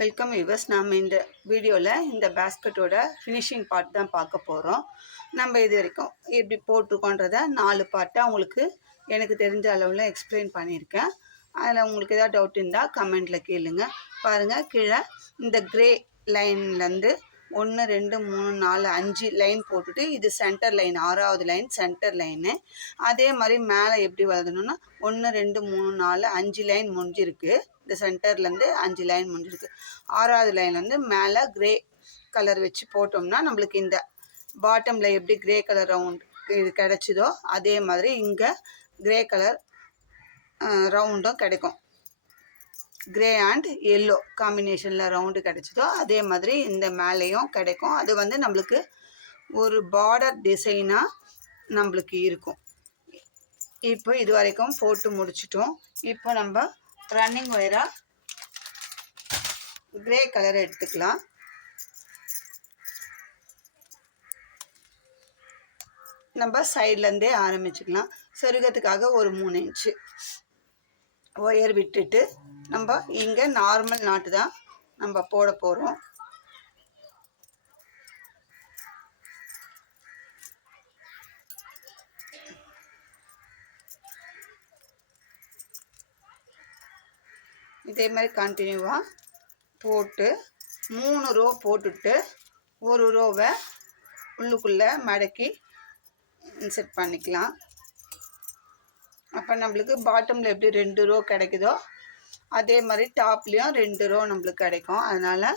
Welcome viewers. நாம் இந்த வீடியோவில் இந்த பேஸ்கெட்டோட ஃபினிஷிங் பார்ட் தான் பார்க்க போகிறோம். நம்ம இது வரைக்கும் எப்படி போட்டிருக்கோன்றதை 4 பார்ட்டாக உங்களுக்கு எனக்கு தெரிஞ்ச அளவில் எக்ஸ்பிளைன் பண்ணியிருக்கேன். அதில் உங்களுக்கு ஏதாவது டவுட் இருந்தால் கமெண்டில் கேளுங்க. பாருங்கள், கீழே இந்த கிரே லைன்லேருந்து 1 2 3 4 5 லைன் போட்டுட்டு இது சென்டர் லைன், 6வது லைன் சென்டர் லைனு. அதே மாதிரி மேலே எப்படி எழுதணும்னா 1 2 3 4 5 லைன் முடிஞ்சிருக்கு. இந்த சென்டர்லேருந்து 5 லைன் முடிஞ்சிருக்கு. 6வது லைன்லேருந்து மேலே கிரே கலர் வச்சு போட்டோம்னா நம்மளுக்கு இந்த பாட்டமில் எப்படி கிரே கலர் ரவுண்ட் இது கிடச்சிதோ அதே மாதிரி இங்கே கிரே கலர் ரவுண்டும் கிடைக்கும். கிரே அண்ட் எல்லோ காம்பினேஷனில் ரவுண்டு கிடைச்சிதோ அதே மாதிரி இந்த மேலேயும் கிடைக்கும். அது வந்து நம்மளுக்கு ஒரு பார்டர் டிசைனாக நம்மளுக்கு இருக்கும். இப்போ இது வரைக்கும் போட்டு முடிச்சிட்டோம். இப்போ நம்ம ரன்னிங் ஒயராக கிரே கலர் எடுத்துக்கலாம். நம்ம சைட்லேருந்தே ஆரம்பிச்சுக்கலாம். சொருகத்துக்காக ஒரு 3 இன்ச்சு ஒயர் விட்டுட்டு நம்ம இங்கே நார்மல் நாட்டு தான் நம்ம போட போகிறோம். இதே மாதிரி கண்டினியூவாக போட்டு 3 ரோ போட்டுட்டு ஒரு ரோவை உள்ளுக்குள்ளே மடக்கி இன்செர்ட் பண்ணிக்கலாம். அப்போ நம்மளுக்கு பாட்டமில் எப்படி 2 ரோ கிடைக்குதோ அதே மாதிரி டாப்லேயும் 2 ரோ நம்மளுக்கு கிடைக்கும். அதனால்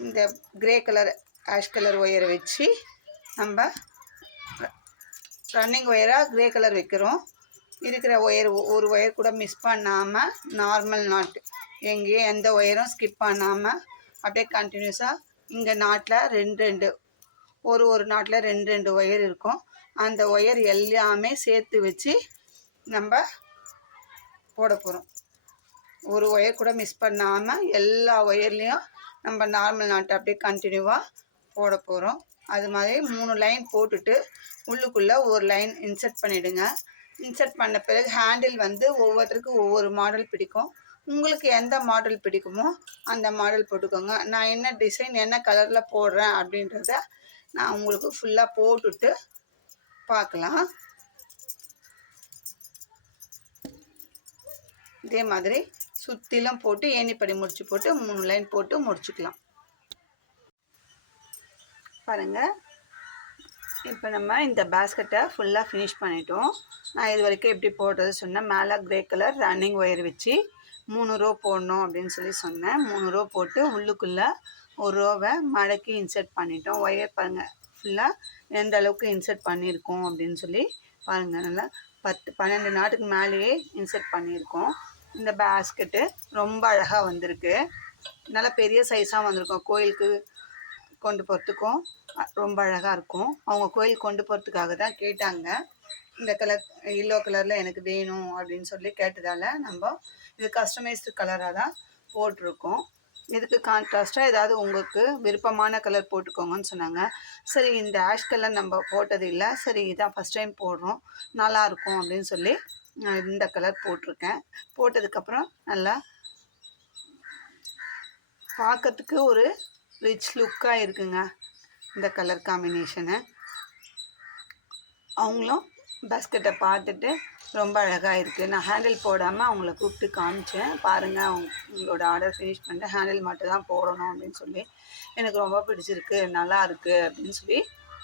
இந்த கிரே கலர் ஆஷ் கலர் ஒயரை வச்சு நம்ம ரன்னிங் ஒயராக கிரே கலர் வைக்கிறோம். இருக்கிற ஒயர் ஒரு ஒயர் கூட மிஸ் பண்ணாமல் நார்மல் நாட் எங்கேயும் எந்த ஒயரும் ஸ்கிப் பண்ணாமல் அப்படியே கண்டினியூஸாக இங்கே நாட்டில் 2 ஒரு நாட்டில் 2 ஒயர் இருக்கும். அந்த ஒயர் எல்லாமே சேர்த்து வச்சு நம்ம போட போகிறோம். ஒரு ஒயர் கூட மிஸ் பண்ணாமல் எல்லா ஒயர்லேயும் நம்ம நார்மல் நாட்டை அப்படியே கண்டினியூவாக போட போகிறோம். அது மாதிரி 3 லைன் போட்டுட்டு உள்ளுக்குள்ளே ஒரு லைன் இன்செர்ட் பண்ணிவிடுங்க. இன்செர்ட் பண்ண பிறகு ஹேண்டில் வந்து ஒவ்வொருத்தருக்கும் ஒவ்வொரு மாடல் பிடிக்கும். உங்களுக்கு எந்த மாடல் பிடிக்குமோ அந்த மாடல் போட்டுக்கோங்க. நான் என்ன டிசைன் என்ன கலரில் போடுறேன் அப்படின்றத நான் உங்களுக்கு ஃபுல்லாக போட்டுட்டு பார்க்கலாம். இதே மாதிரி சுற்றிலும் போட்டு ஏணிப்படி முடிச்சு போட்டு 3 லைன் போட்டு முடிச்சுக்கலாம். பாருங்கள், இப்போ நம்ம இந்த பேஸ்கெட்டை ஃபுல்லாக ஃபினிஷ் பண்ணிட்டோம். நான் இது வரைக்கும் எப்படி போடுறது சொன்னேன். மேலே கிரே கலர் ரன்னிங் ஒயர் வச்சு 3 ரோ போடணும் அப்படின்னு சொன்னேன். 3 ரோ போட்டு உள்ளுக்குள்ளே ஒரு ரோவை மடக்கி இன்செர்ட் பண்ணிட்டோம். ஒயர் பாருங்கள் ஃபுல்லாக எந்த அளவுக்கு இன்செர்ட் பண்ணியிருக்கோம் அப்படின்னு சொல்லி பாருங்கள். நல்லா 10-12 நாட்டுக்கு மேலேயே இன்செர்ட் பண்ணியிருக்கோம். இந்த பேஸ்கெட்டு ரொம்ப அழகாக வந்திருக்கு. நல்லா பெரிய சைஸாக வந்திருக்கும். கோயிலுக்கு கொண்டு போகிறதுக்கும் ரொம்ப அழகாக இருக்கும். அவங்க கோயில் கொண்டு போகிறதுக்காக தான் கேட்டாங்க. இந்த கலர் எல்லோ கலரில் எனக்கு வேணும் அப்படின்னு சொல்லி கேட்டதால் நம்ம இது கஸ்டமைஸ்டு கலராக தான் போட்டிருக்கோம். இதுக்கு கான்ட்ராஸ்ட்டாக ஏதாவது உங்களுக்கு விருப்பமான கலர் போட்டுக்கோங்கன்னு சொன்னாங்க. சரி, இந்த ஆஷ் கலர் நம்ம போட்டது இல்லை, சரி இதான் ஃபஸ்ட் டைம் போடுறோம், நல்லாயிருக்கும் அப்படின்னு சொல்லி நான் இந்த கலர் போட்டிருக்கேன். போட்டதுக்கப்புறம் நல்லா பார்க்கறதுக்கு ஒரு ரிச் லுக்காக இருக்குங்க இந்த கலர் காம்பினேஷனு. அவங்களும் பேஸ்கெட்டை பார்த்துட்டு ரொம்ப அழகாக இருக்குது. நான் ஹேண்டில் போடாமல் அவங்கள கூப்பிட்டு காமிச்சேன். பாருங்கள், உங்களோட ஆர்டர் ஃபினிஷ் பண்ணிட்டு ஹேண்டில் மட்டும் தான் போடணும் அப்படின்னு சொல்லி எனக்கு ரொம்ப பிடிச்சிருக்கு, நல்லா இருக்குது அப்படின்னு சொல்லி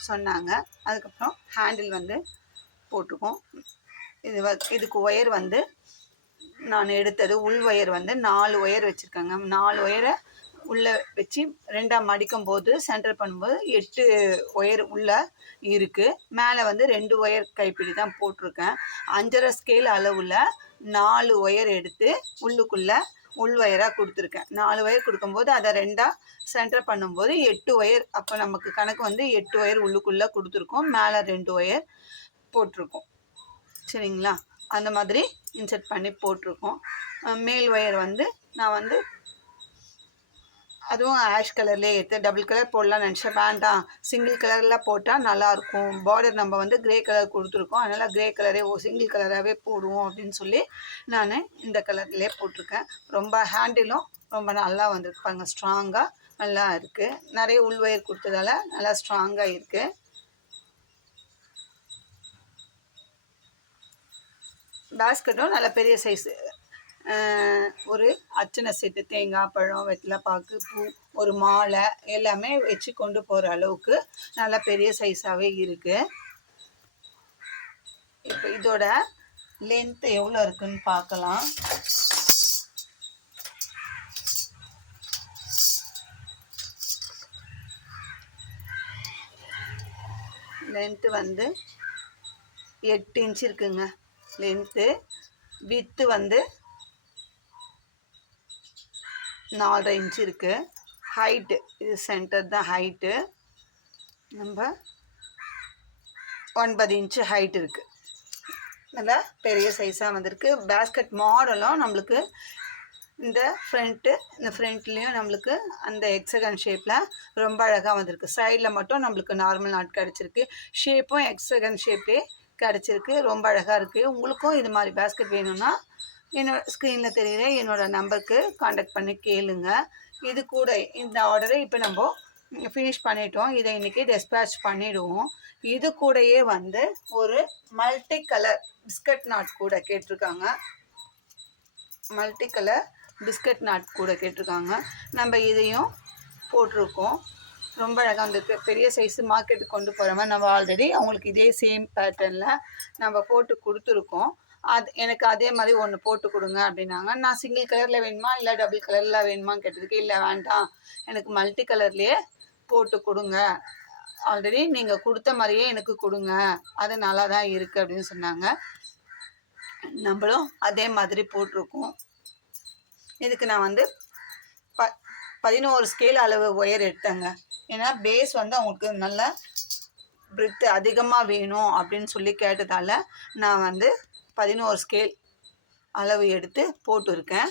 சொன்னாங்க. அதுக்கப்புறம் ஹேண்டில் வந்து போட்டிருக்கோம். இதுக்கு ஒயர் வந்து நான் எடுத்தது உள் ஒயர் வந்து 4 ஒயர் வச்சுருக்கேங்க. 4 ஒயரை உள்ளே வச்சு 2ஆக மடிக்கும் போது சென்டர் பண்ணும்போது 8 ஒயர் உள்ளே இருக்குது. மேலே வந்து 2 ஒயர் கைப்பிடி தான் போட்டிருக்கேன். 5.5 ஸ்கேல் அளவில் 4 ஒயர் எடுத்து உள்ளுக்குள்ளே உள் ஒயராக கொடுத்துருக்கேன். 4 ஒயர் கொடுக்கும்போது அதை 2ஆக சென்டர் பண்ணும்போது 8 ஒயர். அப்போ நமக்கு கணக்கு வந்து 8 ஒயர் உள்ளுக்குள்ளே கொடுத்துருக்கோம். மேலே 2 ஒயர் போட்டிருக்கோம். சரிங்களா? அந்த மாதிரி இன்செர்ட் பண்ணி போட்டிருக்கோம். மேல் ஒயர் வந்து நான் வந்து அதுவும் ஆஷ் கலர்லேயே எடுத்து டபுள் கலர் போடலாம்னு நினச்சேன், வேண்டாம் சிங்கிள் கலரில் போட்டால் நல்லாயிருக்கும். பார்டர் நம்ம வந்து க்ரே கலர் கொடுத்துருக்கோம், அதனால் க்ரே கலரே சிங்கிள் கலராகவே போடுவோம் அப்படின்னு சொல்லி நான் இந்த கலர்லேயே போட்டிருக்கேன். ரொம்ப ஹேண்டிலும் ரொம்ப நல்லா வந்திருக்கு பாருங்க, ஸ்ட்ராங்காக நல்லா இருக்குது. நிறைய உள்வயர் கொடுத்ததால நல்லா ஸ்ட்ராங்காக இருக்குது. பேஸ்கெட்டும் நல்ல பெரிய சைஸு, ஒரு அர்ச்சனை செட்டு, தேங்காய் பழம், வெத்தலை பாக்கு, பூ, ஒரு மாலை எல்லாமே வச்சு கொண்டு போகிற அளவுக்கு நல்ல பெரிய சைஸாகவே இருக்குது. இப்போ இதோட லென்த்து எவ்வளோ இருக்குன்னு பார்க்கலாம். லென்த்து வந்து 8 இன்ச் இருக்குங்க லென்த்து. வித்து வந்து 4.5 இன்ச் இருக்குது. ஹைட்டு இது சென்டர் தான் ஹைட்டு, நம்ம 9 இன்ச்சு ஹைட் இருக்குது. நல்லா பெரிய சைஸாக வந்திருக்கு. பேஸ்கெட் மாடலும் நம்மளுக்கு இந்த ஃப்ரண்ட்லேயும் நம்மளுக்கு அந்த எக்ஸகன் ஷேப்பில் ரொம்ப அழகாக வந்திருக்கு. சைடில் மட்டும் நம்மளுக்கு நார்மல் நாட் கிடச்சிருக்கு. ஷேப்பும் எக்ஸகன் ஷேப்லேயே கிடச்சிருக்கு, ரொம்ப அழகாக இருக்குது. உங்களுக்கும் இது மாதிரி பேஸ்கெட் வேணும்னா என்னோட ஸ்க்ரீனில் தெரியுற என்னோடய நம்பருக்கு காண்டாக்ட் பண்ணி கேளுங்க. இது கூட இந்த ஆர்டரை இப்போ நம்ம ஃபினிஷ் பண்ணிட்டோம். இதை இன்றைக்கி டிஸ்பேட்ச் பண்ணிவிடுவோம். இது கூடயே வந்து ஒரு மல்டி கலர் பிஸ்கட் நாட் கூட கேட்டிருக்காங்க. மல்டி கலர் பிஸ்கட் நாட் கூட கேட்டிருக்காங்க. நம்ம இதையும் போட்டிருக்கோம். ரொம்ப அழகாக வந்துருக்கு. பெரிய சைஸு மார்க்கெட்டுக்கு கொண்டு போகிற மாதிரி நம்ம ஆல்ரெடி அவங்களுக்கு இதே சேம் பேட்டர்னில் நம்ம போட்டு கொடுத்துருக்கோம். எனக்கு அதே மாதிரி ஒன்று போட்டு கொடுங்க அப்படின்னாங்க. நான் சிங்கிள் கலரில் வேணுமா இல்லை டபுள் கலரில் வேணுமான்னு கேட்டதுக்கு, இல்லை வேண்டாம் எனக்கு மல்டி கலர்லேயே போட்டு கொடுங்க, ஆல்ரெடி நீங்கள் கொடுத்த மாதிரியே எனக்கு கொடுங்க, அது நல்லா தான் இருக்குது அப்படின்னு சொன்னாங்க. நம்மளும் அதே மாதிரி போட்டிருக்கோம். இதுக்கு நான் வந்து 11 ஸ்கேல் அளவு ஒயர் எடுத்தேங்க. ஏன்னா பேஸ் வந்து அவங்களுக்கு நல்ல பிரித்து அதிகமாக வேணும் அப்படின்னு சொல்லி கேட்டதால் நான் வந்து 11 ஸ்கேல் அளவு எடுத்து போட்டிருக்கேன்.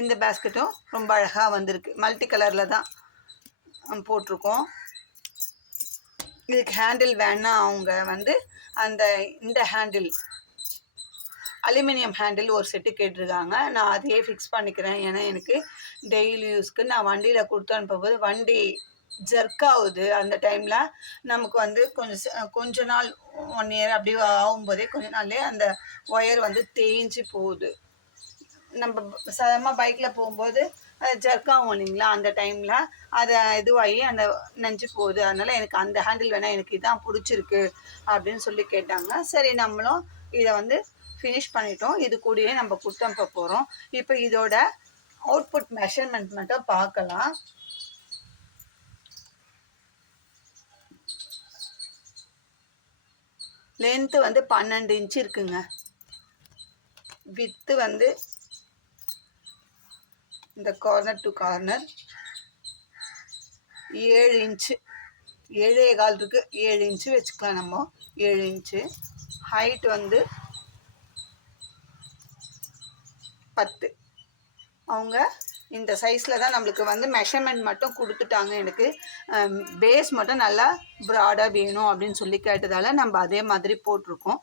இந்த பேஸ்கெட்டும் ரொம்ப அழகாக வந்திருக்கு. மல்டி கலரில் தான் போட்டிருக்கோம். இதுக்கு ஹேண்டில் வேணா அவங்க வந்து இந்த ஹேண்டில் அலுமினியம் ஹேண்டில் ஒரு செட்டு கேட்டிருக்காங்க. நான் அதையே ஃபிக்ஸ் பண்ணிக்கிறேன். ஏன்னா எனக்கு டெய்லி யூஸ்க்கு நான் வண்டியில் கொடுத்து அனுப்பும்போது வண்டி ஜர்க் ஆகுது. அந்த டைமில் நமக்கு வந்து கொஞ்ச நாள் 1 இயர் அப்படி ஆகும்போதே கொஞ்ச நாள்லேயே அந்த ஒயர் வந்து தேய்ஞ்சி போகுது. நம்ம சாதாரணமாக பைக்கில் போகும்போது அது ஜர்க் ஆகும் இல்லைங்களா, அந்த டைமில் அதை இதுவாகி அந்த நெஞ்சு போகுது. அதனால் எனக்கு அந்த ஹேண்டில் வேணால், எனக்கு இதான் பிடிச்சிருக்கு அப்படின்னு சொல்லி கேட்டாங்க. சரி நம்மளும் இதை வந்து ஃபினிஷ் பண்ணிட்டோம். இது கூடயே நம்ம கொடுத்தனுப்ப போகிறோம். இப்போ இதோட அவுட்புட் மெஷர்மெண்ட் மட்டும் பார்க்கலாம். லென்த்து வந்து 12 இன்ச்சு இருக்குங்க. வித்து வந்து இந்த கார்னர் டு கார்னர் 7 இன்ச்சு, 7.25 இருக்குது. 7 இன்ச்சு வச்சுக்கலாம் நம்ம. 7 இன்ச்சு ஹைட் வந்து 10. அவங்க இந்த சைஸில் தான் நம்மளுக்கு வந்து மெஷர்மெண்ட் மட்டும் கொடுத்துட்டாங்க. எனக்கு பேஸ் மட்டும் நல்லா ப்ராடாக வேணும் அப்படின்னு சொல்லி கேட்டதால் நம்ம அதே மாதிரி போட்டிருக்கோம்.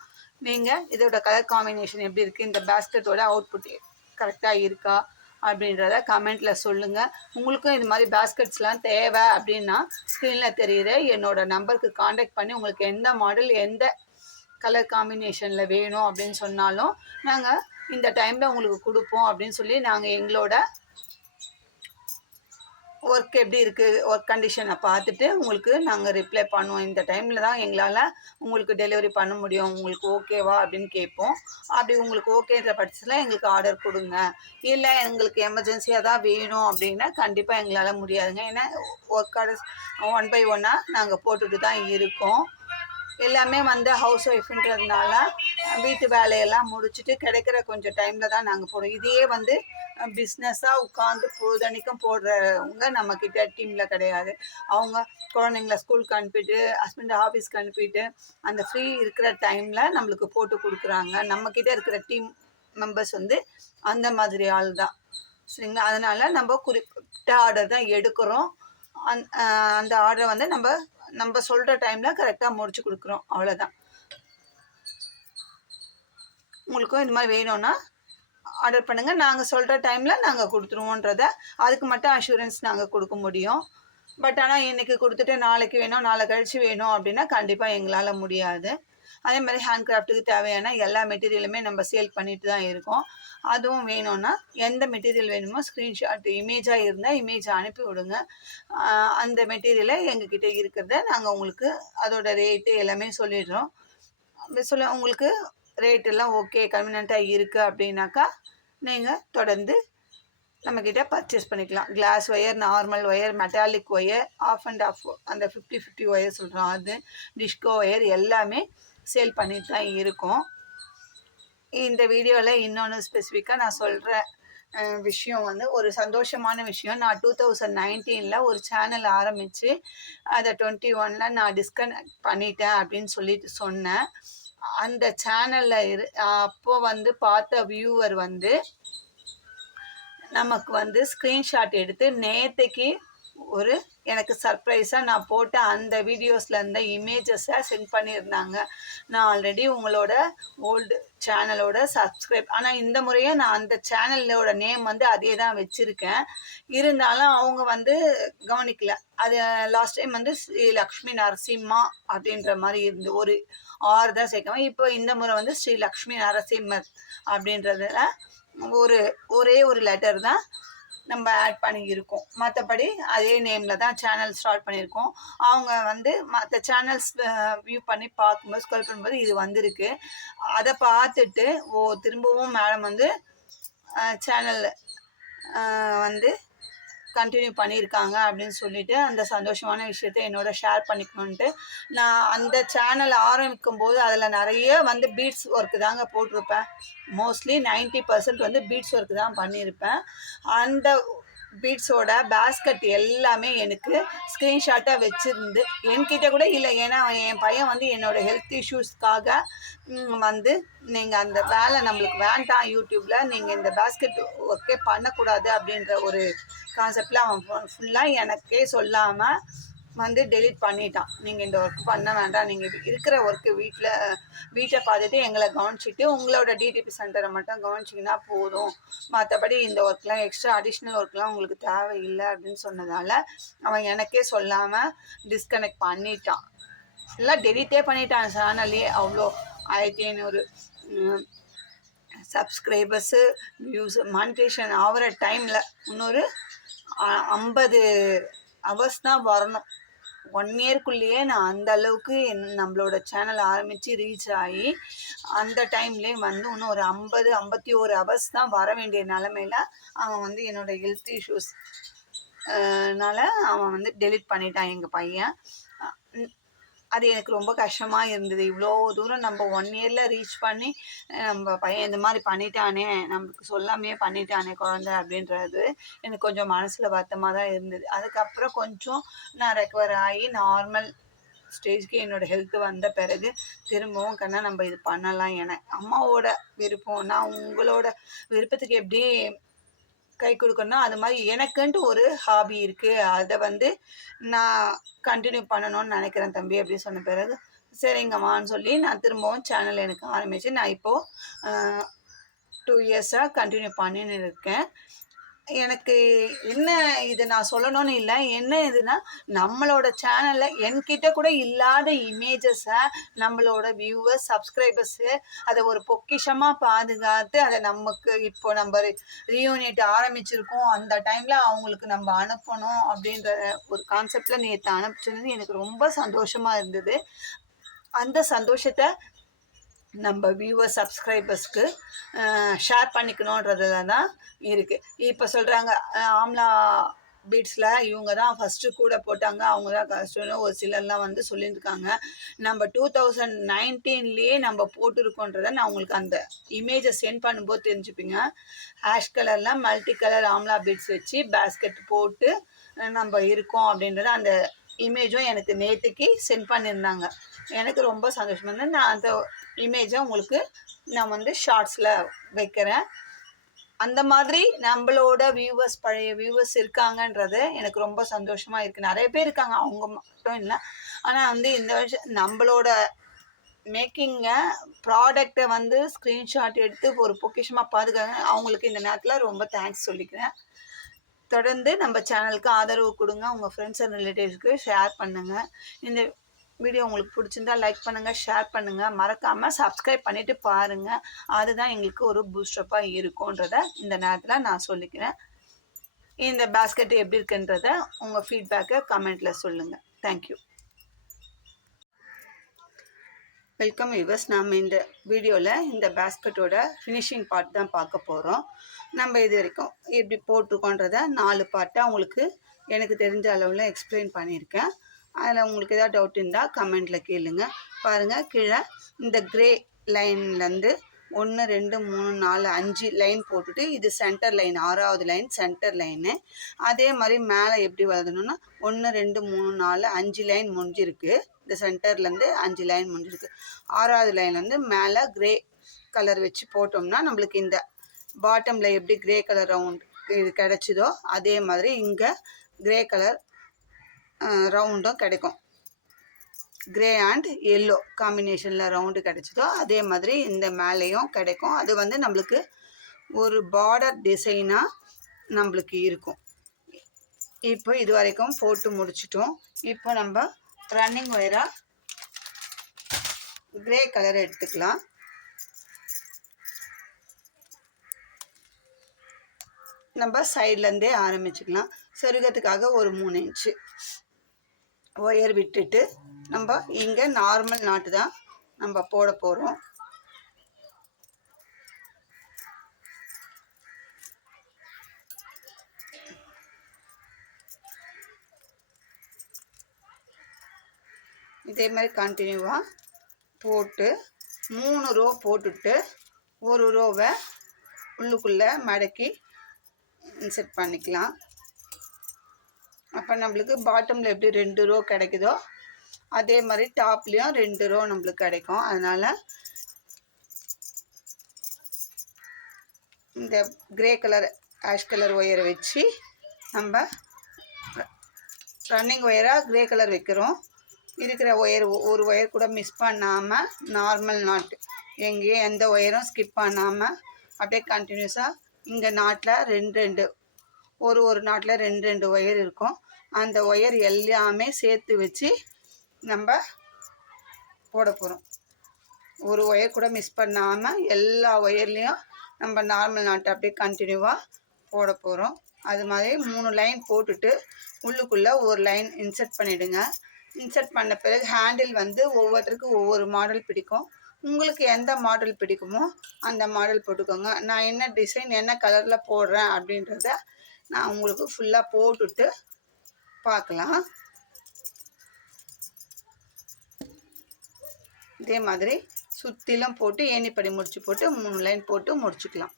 நீங்கள் இதோட கலர் காம்பினேஷன் எப்படி இருக்குது, இந்த பேஸ்கெட்டோட அவுட்புட் கரெக்டாக இருக்கா அப்படின்றத கமெண்ட்டில் சொல்லுங்கள். உங்களுக்கும் இது மாதிரி பேஸ்கெட்ஸ்லாம் தேவை அப்படின்னா ஸ்க்ரீனில் தெரிகிற என்னோடய நம்பருக்கு காண்டாக்ட் பண்ணி உங்களுக்கு எந்த மாடல் எந்த கலர் காம்பினேஷனில் வேணும் அப்படின்னு சொன்னாலும் நாங்கள் இந்த டைமில் உங்களுக்கு கொடுப்போம் அப்படின்னு சொல்லி நாங்கள் எங்களோட ஒர்க் எப்படி இருக்குது, ஒர்க் கண்டிஷனை பார்த்துட்டு உங்களுக்கு நாங்கள் ரிப்ளை பண்ணுவோம். இந்த டைமில் தான் எங்களால் உங்களுக்கு டெலிவரி பண்ண முடியும், உங்களுக்கு ஓகேவா அப்படின்னு கேட்போம். அப்படி உங்களுக்கு ஓகேன்ற பட்சத்தில் எங்களுக்கு ஆர்டர் கொடுங்க. இல்லை எங்களுக்கு எமர்ஜென்சியாக தான் வேணும் அப்படின்னா கண்டிப்பாக எங்களால் முடியாதுங்க. ஏன்னா ஒர்க் ஆர்டர்ஸ் 1 by 1 நாங்கள் போட்டுட்டு தான் இருக்கோம். எல்லாமே வந்து ஹவுஸ் ஒய்ஃப்ன்றதுனால வீட்டு வேலையெல்லாம் முடிச்சுட்டு கிடைக்கிற கொஞ்சம் டைமில் தான் நாங்கள் போடுறோம். இதையே வந்து பிஸ்னஸாக உட்காந்து பொழுதன்னைக்கும் போடுறவங்க நம்மக்கிட்ட டீமில் கிடையாது. அவங்க குழந்தைங்கள ஸ்கூலுக்கு அனுப்பிட்டு ஹஸ்பண்ட் ஆஃபீஸ்க்கு அனுப்பிட்டு அந்த ஃப்ரீ இருக்கிற டைமில் நம்மளுக்கு போட்டு கொடுக்குறாங்க. நம்மக்கிட்ட இருக்கிற டீம் மெம்பர்ஸ் வந்து அந்த மாதிரி ஆள் தான். சரிங்களா. அதனால் நம்ம குறிப்பிட்ட ஆர்டர் தான் எடுக்கிறோம். அந்த ஆர்டரை வந்து நம்ம சொல்கிற டைமில் கரெக்டாக முடிச்சு கொடுக்குறோம், அவ்வளோதான். உங்களுக்கும் இந்த மாதிரி வேணும்னா ஆர்டர் பண்ணுங்கள். நாங்கள் சொல்கிற டைமில் நாங்கள் கொடுத்துருவோன்றத அதுக்கு மட்டும் அஷூரன்ஸ் நாங்கள் கொடுக்க முடியும். பட் ஆனால் இன்றைக்கி கொடுத்துட்டு நாளைக்கு வேணும், நாளை கழிச்சு வேணும் அப்படின்னா கண்டிப்பாக எங்களால் முடியாது. அதே மாதிரி ஹேண்ட் கிராஃப்ட்டுக்கு தேவையான எல்லா மெட்டீரியலுமே நம்ம சேல் பண்ணிட்டு தான் இருக்கோம். அதுவும் வேணும்னா எந்த மெட்டீரியல் வேணுமோ ஸ்க்ரீன்ஷாட் இமேஜாக இருந்தால் இமேஜ் அனுப்பி விடுங்க. அந்த மெட்டீரியலை எங்ககிட்ட இருக்கிறத நாங்கள் உங்களுக்கு அதோட ரேட்டு எல்லாமே சொல்லிடுறோம். உங்களுக்கு ரேட்டெல்லாம் ஓகே கன்வீனியண்ட்டாக இருக்குது அப்படின்னாக்கா நீங்கள் தொடர்ந்து நம்மக்கிட்ட பர்ச்சேஸ் பண்ணிக்கலாம். Glass wire, normal wire, metallic wire, half and half அந்த 50-50 ஒயர் சொல்கிறோம், அது டிஸ்கோ ஒயர் எல்லாமே சேல் பண்ணிட்டு தான் இருக்கோம். இந்த வீடியோவில் இன்னொன்று ஸ்பெசிஃபிக்காக நான் சொல்கிற விஷயம் வந்து ஒரு சந்தோஷமான விஷயம். நான் 2019 ஒரு சேனல் ஆரம்பித்து அதை 21 நான் டிஸ்கனெக்ட் பண்ணிட்டேன் அப்படின்னு சொல்லிட்டு சொன்னேன். அந்த சேனலில் அப்போது வந்து பார்த்த வியூவர் வந்து நமக்கு வந்து ஸ்க்ரீன்ஷாட் எடுத்து நேற்றுக்கு எனக்கு சர்ப்ரைஸாக நான் போட்ட அந்த வீடியோஸில் இருந்த இமேஜஸை சென்ட் பண்ணியிருந்தாங்க. நான் ஆல்ரெடி உங்களோட ஓல்டு சேனலோட சப்ஸ்கிரைப், ஆனால் இந்த முறையே நான் அந்த சேனலோட நேம் வந்து அதே தான் வச்சுருக்கேன். இருந்தாலும் அவங்க வந்து கவனிக்கல. அது லாஸ்ட் டைம் வந்து ஸ்ரீ லக்ஷ்மி நரசிம்மா அப்படின்ற மாதிரி இருந்து ஒரு 6 தான் சேர்க்கணும். இப்போ இந்த முறை வந்து ஸ்ரீ லக்ஷ்மி நரசிம்மர் அப்படின்றதுல ஒரே ஒரு லெட்டர் தான் நம்ம ஆட் பண்ணியிருக்கோம். மற்றபடி அதே நேமில் தான் சேனல் ஸ்டார்ட் பண்ணியிருக்கோம். அவங்க வந்து மற்ற சேனல்ஸ் வியூ பண்ணி பார்க்கும்போது ஸ்க்ரோல் பண்ணும்போது இது வந்திருக்கு. அதை பார்த்துட்டு திரும்பவும் மேடம் வந்து சேனல் வந்து கண்டினியூ பண்ணியிருக்காங்க அப்படின்னு சொல்லிட்டு அந்த சந்தோஷமான விஷயத்தை என்னோட ஷேர் பண்ணிக்கணுன்ட்டு நான் அந்த சேனல் ஆரம்பிக்கும் போது அதில் நிறைய வந்து பீட்ஸ் ஒர்க்கு தாங்க போட்டிருப்பேன். மோஸ்ட்லி 90% வந்து பீட்ஸ் ஒர்க்கு தான் பண்ணியிருப்பேன். அந்த பீட்ஸோட பேஸ்கட் எல்லாமே எனக்கு ஸ்க்ரீன்ஷாட்டாக வச்சுருந்து என்கிட்ட கூட இல்லை. ஏன்னா என் பையன் வந்து என்னோடய ஹெல்த் இஷ்யூஸ்க்காக வந்து நீங்கள் அந்த வேலை நம்மளுக்கு வேண்டாம், யூடியூப்பில் நீங்கள் இந்த பேஸ்கெட் ஒர்க்கே பண்ணக்கூடாது அப்படின்ற ஒரு கான்செப்டில் அவன் ஃபுல்லாக எனக்கே சொல்லாமல் வந்து டெலிட் பண்ணிட்டான். நீங்கள் இந்த ஒர்க் பண்ண வேண்டாம், நீங்கள் இருக்கிற ஒர்க்கு வீட்டை பார்த்துட்டு எங்களை கவனிச்சிட்டு உங்களோட டிடிபி சென்டரை மட்டும் கவனிச்சிங்கன்னா போதும், மற்றபடி இந்த ஒர்க்லாம் எக்ஸ்ட்ரா அடிஷ்னல் ஒர்க்லாம் உங்களுக்கு தேவையில்லை அப்படின்னு சொன்னதால் அவன் எனக்கே சொல்லாமல் டிஸ்கனெக்ட் பண்ணிட்டான். ஃபுல்லாக டெலிட்டே பண்ணிட்டான் சேனல்லே. அவ்வளோ 1500 சப்ஸ்கிரைபர்ஸு வியூஸ் மானிட்டேஷன் ஆகிற டைமில் இன்னொரு 50 ஹவர்ஸ் தான் வரணும். 1 இயர்க்குள்ளேயே நான் அந்த அளவுக்கு நம்மளோட சேனல் ஆரம்பித்து ரீச் ஆகி அந்த டைம்லேயே வந்து இன்னும் ஒரு 51 ஹவர்ஸ் தான் வர வேண்டிய நிலமையில அவன் வந்து என்னோடய ஹெல்த் இஷ்யூஸ் அவன் வந்து டெலிட் பண்ணிட்டான் எங்கள் பையன். அது எனக்கு ரொம்ப கஷ்டமாக இருந்தது. இவ்வளோ தூரம் நம்ம 1 இயரில் ரீச் பண்ணி நம்ம பையன் இந்த மாதிரி பண்ணிட்டானே, நம்மளுக்கு சொல்லாமையே பண்ணிட்டானே குழந்தை அப்படின்றது எனக்கு கொஞ்சம் மனசில் வருத்தமாக தான் இருந்தது. அதுக்கப்புறம் கொஞ்சம் நான் ரெக்கவர் ஆகி நார்மல் ஸ்டேஜ்க்கு என்னோடய ஹெல்த்து வந்த பிறகு திரும்பவும் கண்ணா நம்ம இது பண்ணலாம். அம்மாவோட விருப்பம், நான் உங்களோட விருப்பத்துக்கு எப்படி கை கொடுக்கணும்னா அது மாதிரி எனக்குன்ட்டு ஒரு ஹாபி இருக்குது, அதை வந்து நான் கண்டினியூ பண்ணணும்னு நினைக்கிறேன் தம்பி அப்படின்னு சொன்ன பிறகு சரிங்கம்மான்னு சொல்லி நான் திரும்பவும் சேனல் எனக்கு ஆரம்பித்து நான் இப்போது 2 இயர்ஸாக கண்டினியூ பண்ணின்னு இருக்கேன். எனக்கு என்ன இது நான் சொல்லணும்னு இல்லை, என்ன இதுனா நம்மளோட சேனலில் என்கிட்ட கூட இல்லாத இமேஜஸை நம்மளோட வியூவர்ஸ் சப்ஸ்கிரைபர்ஸு அதை ஒரு பொக்கிஷமாக பாதுகாத்து அதை நமக்கு இப்போ நம்ம ரீயூனிட் ஆரம்பிச்சிருக்கோம் அந்த டைமில் அவங்களுக்கு நம்ம அனுப்பணும் அப்படின்ற ஒரு கான்செப்டில் நேற்று அனுப்பிச்சிருந்து எனக்கு ரொம்ப சந்தோஷமாக இருந்தது. அந்த சந்தோஷத்தை நம்ம வியூவர் சப்ஸ்கிரைபர்ஸ்க்கு ஷேர் பண்ணிக்கணுன்றதுல தான் இருக்குது. இப்போ சொல்கிறாங்க ஆம்லா பீட்ஸில் இவங்க தான் ஃபஸ்ட்டு கூட போட்டாங்க, அவங்க தான் கஷ்டம்னு ஒரு சிலர்லாம் வந்து சொல்லியிருக்காங்க. நம்ம 2019 நம்ம போட்டிருக்கோன்றதை நான் உங்களுக்கு அந்த இமேஜை சென்ட் பண்ணும்போது தெரிஞ்சுப்பீங்க. ஆஷ் கலர்லாம் மல்டி கலர் ஆம்லா பீட்ஸ் வச்சு பேஸ்கெட் போட்டு நம்ம இருக்கோம் அப்படின்றத அந்த இமேஜும் எனக்கு நேற்றுக்கு சென்ட் பண்ணியிருந்தாங்க. எனக்கு ரொம்ப சந்தோஷமாக இருந்தது. நான் அந்த இமேஜை உங்களுக்கு நான் வந்து ஷார்ட்ஸில் வைக்கிறேன். அந்த மாதிரி நம்மளோட வியூவர்ஸ், பழைய வியூவர்ஸ் இருக்காங்கன்றது எனக்கு ரொம்ப சந்தோஷமாக இருக்குது. நிறைய பேர் இருக்காங்க, அவங்க மட்டும் இல்லை. ஆனால் வந்து இந்த வருஷம் நம்மளோட மேக்கிங்கை ப்ராடக்டை வந்து ஸ்க்ரீன்ஷாட் எடுத்து ஒரு பொக்கிஷமாக பாதுகாக்க அவங்களுக்கு இந்த நேரத்தில் ரொம்ப தேங்க்ஸ் சொல்லிக்கிறேன். தொடர்ந்து நம்ம சேனலுக்கு ஆதரவு கொடுங்க. உங்கள் ஃப்ரெண்ட்ஸ் அண்ட் ரிலேட்டிவ்ஸ்க்கு ஷேர் பண்ணுங்கள். இந்த வீடியோ உங்களுக்கு பிடிச்சிருந்தா லைக் பண்ணுங்கள், ஷேர் பண்ணுங்கள். மறக்காமல் சப்ஸ்கிரைப் பண்ணிவிட்டு பாருங்கள். அதுதான் எங்களுக்கு ஒரு பூஸ்டப்பாக இருக்கும்ன்றத இந்த நேரத்தில் நான் சொல்லிக்கிறேன். இந்த பேஸ்கெட் எப்படி இருக்குன்றத உங்கள் ஃபீட்பேக்கை கமெண்ட்டில் சொல்லுங்கள். தேங்க்யூ. Welcome viewers. நம்ம இந்த வீடியோவில் இந்த பேஸ்கெட்டோட ஃபினிஷிங் பார்ட் தான் பார்க்க போகிறோம். நம்ம இது வரைக்கும் எப்படி போட்டிருக்கோன்றத 4 பார்ட்டாக உங்களுக்கு எனக்கு தெரிஞ்ச அளவில் எக்ஸ்பிளைன் பண்ணியிருக்கேன். அதில் உங்களுக்கு ஏதாவது டவுட் இருந்தால் கமெண்ட்டில் கேளுங்க. பாருங்கள், கீழே இந்த கிரே லைன்லேருந்து 1 2 3 4 5 லைன் போட்டுட்டு இது சென்டர் லைன், 6வது லைன் சென்டர் லைனு. அதே மாதிரி மேலே எப்படி எழுதணும்னா 1 2 3 4 5 லைன் முடிஞ்சிருக்கு. இந்த சென்டர்லேருந்து 5 லைன் முடிஞ்சிருக்கு. 6வது லைன்லேருந்து மேலே கிரே கலர் வச்சு போட்டோம்னா நம்மளுக்கு இந்த பாட்டமில் எப்படி கிரே கலர் ரவுண்ட் இது கிடச்சிதோ அதே மாதிரி இங்கே கிரே கலர் ரவுண்டும் கிடைக்கும். கிரே அண்ட் எல்லோ காம்பினேஷனில் ரவுண்டு கிடைச்சதோ அதே மாதிரி இந்த மேலேயும் கிடைக்கும். அது வந்து நம்மளுக்கு ஒரு பார்டர் டிசைனாக நம்மளுக்கு இருக்கும். இப்போ இது வரைக்கும் போட்டு முடிச்சிட்டோம். இப்போ நம்ம ரன்னிங் ஒயராக கிரே கலர் எடுத்துக்கலாம். நம்ம சைட்லேருந்தே ஆரம்பிச்சுக்கலாம். சொருகத்துக்காக ஒரு 3 இன்ச்சு ஒயர் விட்டுட்டு நம்ம இங்கே நார்மல் நாட்டு தான் நம்ம போட போகிறோம். இதே மாதிரி கண்டினியூவாக போட்டு 3 ரோ போட்டுட்டு ஒரு ரோவை உள்ளுக்குள்ளே மடக்கி இன்செர்ட் பண்ணிக்கலாம். அப்போ நம்மளுக்கு பாட்டமில் எப்படி 2 ரோ கிடைக்குதோ அதே மாதிரி டாப்லேயும் 2 ரோ நம்மளுக்கு கிடைக்கும். அதனால் இந்த கிரே கலர் ஆஷ் கலர் ஒயரை வச்சு நம்ம ரன்னிங் ஒயராக கிரே கலர் வைக்கிறோம். இருக்கிற ஒயர் ஒரு ஒயர் கூட மிஸ் பண்ணாமல் நார்மல் நாட்டு எங்கேயும் எந்த ஒயரும் ஸ்கிப் பண்ணாமல் அப்படியே கண்டினியூஸாக இங்கே நாட்டில் 2 ஒரு நாட்டில் 2 ஒயர் இருக்கும். அந்த ஒயர் எல்லாமே சேர்த்து வச்சு நம்ம போட போகிறோம். ஒரு ஒயர் கூட மிஸ் பண்ணாமல் எல்லா ஒயர்லேயும் நம்ம நார்மல் நாட்டை அப்படியே கண்டினியூவாக போட போகிறோம். அது மாதிரி 3 லைன் போட்டுட்டு உள்ளுக்குள்ளே ஒரு லைன் இன்செர்ட் பண்ணிவிடுங்க. இன்செர்ட் பண்ண பிறகு ஹேண்டில் வந்து ஒவ்வொருத்தருக்கும் ஒவ்வொரு மாடல் பிடிக்கும். உங்களுக்கு எந்த மாடல் பிடிக்குமோ அந்த மாடல் போட்டுக்கோங்க. நான் என்ன டிசைன் என்ன கலரில் போடுறேன் அப்படின்றத நான் உங்களுக்கு ஃபுல்லாக போட்டுட்டு பார்க்கலாம். இதே மாதிரி சுற்றிலும் போட்டு ஏணிப்படி முடிச்சு போட்டு 3 லைன் போட்டு முடிச்சுக்கலாம்.